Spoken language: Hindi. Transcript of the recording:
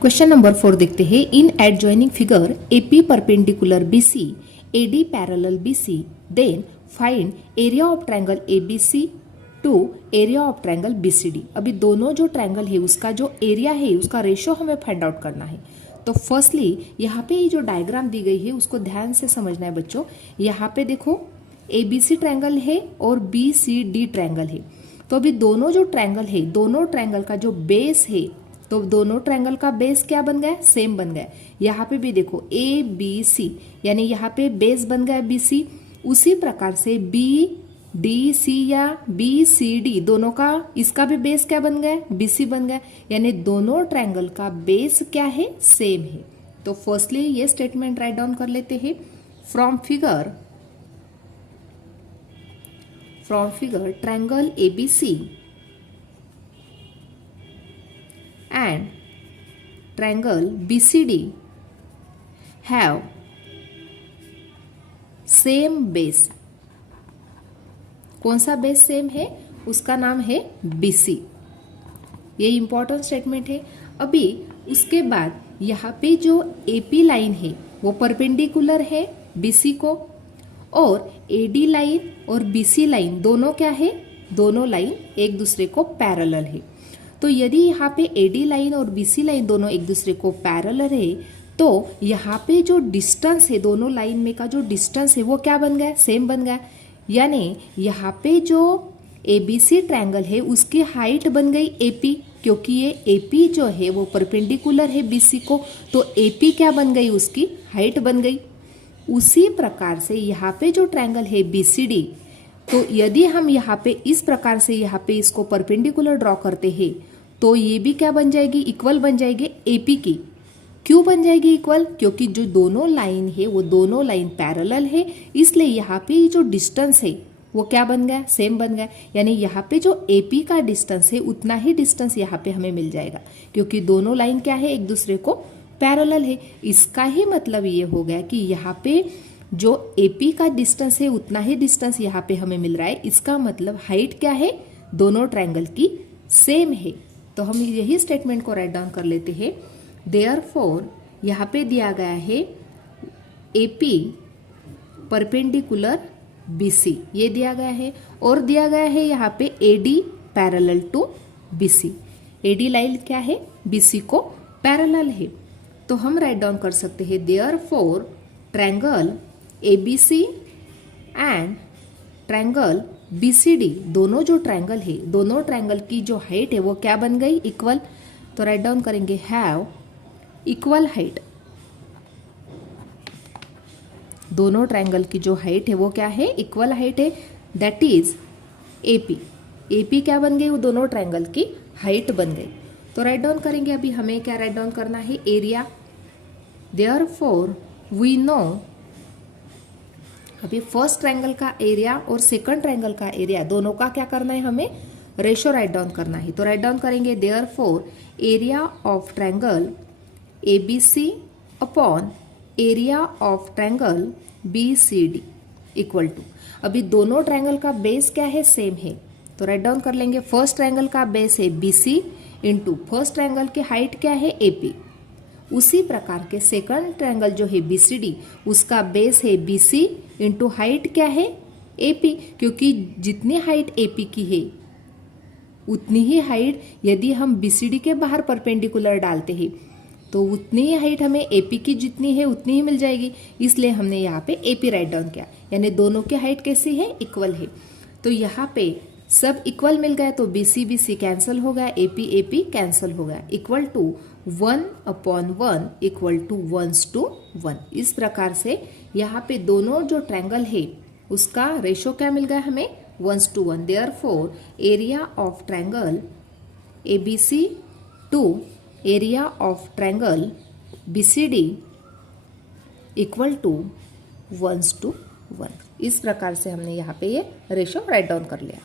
क्वेश्चन नंबर 4 देखते हैं। In adjoining figure AP perpendicular BC AD parallel BC then find area of triangle ABC to area of triangle BCD. अभी दोनों जो ट्रायंगल है उसका जो एरिया है उसका रेशो हमें फाइंड आउट करना है। तो फर्स्टली यहाँ पे ये जो डायग्राम दी गई है उसको ध्यान से समझना है बच्चों। यहाँ पे देखो एबीसी ट्रायंगल है और बीसीडी ट्रायंगल है। तो अभी दोनों जो ट्रायंगल है दोनों ट्रायंगल का जो बेस है तो दोनों ट्रायंगल का बेस क्या बन गया, सेम बन गया। यहाँ पे भी देखो ए बी सी यानी यहाँ पे बेस बन गया बी सी। उसी प्रकार से बी डी सी या बी सी डी दोनों का इसका भी बेस क्या बन गया, बी सी बन गया। यानी दोनों ट्रायंगल का बेस क्या है, सेम है। तो फर्स्टली ये स्टेटमेंट राइट डाउन कर लेते हैं। From figure triangle ABC and triangle BCD have same base। कौन सा बेस सेम है, उसका नाम है BC। ये इंपॉर्टेंट स्टेटमेंट है। अभी उसके बाद यहाँ पे जो AP लाइन है वो परपेंडिकुलर है BC को, और AD लाइन और BC लाइन दोनों क्या है, दोनों लाइन एक दूसरे को पैरेलल है। तो यदि यहाँ पे एडी लाइन और बीसी लाइन दोनों एक दूसरे को पैरेलल है तो यहाँ पे जो डिस्टेंस है दोनों लाइन में का जो डिस्टेंस है वो क्या बन गया, सेम बन गया। यानी यहाँ पे जो एबीसी ट्रायंगल है उसकी हाइट बन गई एपी, क्योंकि ये एपी जो है वो परपेंडिकुलर है बीसी को, तो एपी क्या बन गई, उसकी हाइट बन गई। उसी प्रकार से यहाँ पे जो ट्रायंगल है बीसीडी, तो यदि हम यहाँ पे इस प्रकार से यहाँ पे इसको परपेंडिकुलर ड्रॉ करते हैं तो ये भी क्या बन जाएगी, इक्वल बन जाएगी एपी की। क्यों बन जाएगी इक्वल, क्योंकि जो दोनों लाइन है वो दोनों लाइन पैरेलल है, इसलिए यहाँ पे जो डिस्टेंस है वो क्या बन गया, सेम बन गया। यानी यहाँ पे जो एपी का डिस्टेंस है उतना ही डिस्टेंस यहाँ पे हमें मिल जाएगा, क्योंकि दोनों लाइन क्या है, एक दूसरे को पैरेलल है। इसका ही मतलब ये हो गया कि यहाँ पे जो AP का डिस्टेंस है उतना ही डिस्टेंस यहाँ पे हमें मिल रहा है। इसका मतलब हाइट क्या है, दोनों ट्रायंगल की सेम है। तो हम यही स्टेटमेंट को राइट डाउन कर लेते हैं। देयरफॉर यहाँ पे दिया गया है AP परपेंडिकुलर BC, ये दिया गया है, और दिया गया है यहाँ पे AD parallel to BC। AD line क्या है, BC को पैरेलल है। तो हम राइट डाउन कर सकते हैं therefore triangle ABC and triangle BCD दोनों जो ट्रायंगल है दोनों ट्रायंगल की जो हाइट है वो क्या बन गई, इक्वल। तो राइट डाउन करेंगे हैव इक्वल हाइट। दोनों ट्रायंगल की जो हाइट है वो क्या है, इक्वल हाइट है। दैट इज AP क्या बन गई, वो दोनों ट्रायंगल की हाइट बन गई। तो राइट डाउन करेंगे। अभी हमें क्या राइट डाउन करना है, एरिया। देयरफॉर वी नो, अभी फर्स्ट ट्रायंगल का एरिया और सेकंड ट्रायंगल का एरिया दोनों का क्या करना है, हमें रेशो राइट डाउन करना है। तो राइट डाउन करेंगे therefore area of triangle ABC upon area of triangle BCD equal to, अभी दोनों ट्रायंगल का बेस क्या है, सेम है। तो राइट डाउन कर लेंगे। फर्स्ट ट्रायंगल का बेस है BC इंटू फर्स्ट ट्रायंगल की हाइट क्या है, AP। उसी प्रकार के सेकंड ट्रायंगल जो है BCD उसका बेस है BC इंटू हाइट क्या है, AP, क्योंकि जितनी हाइट AP की है उतनी ही हाइट यदि हम BCD के बाहर परपेंडिकुलर डालते हैं तो उतनी ही हाइट हमें AP की जितनी है उतनी ही मिल जाएगी। इसलिए हमने यहाँ पे AP राइट डाउन किया, यानी दोनों की हाइट कैसी है, इक्वल है। तो यहाँ पे सब इक्वल मिल गया तो BC कैंसिल हो गया, AP कैंसिल हो गया, इक्वल टू 1/1 इक्वल टू 1:1। इस प्रकार से यहाँ पे दोनों जो ट्रायंगल है उसका रेशो क्या मिल गया हमें, 1:1। Therefore area of triangle ABC to area of triangle BCD equal to 1:1। इस प्रकार से हमने यहाँ पे ये रेशो राइट डाउन कर लिया।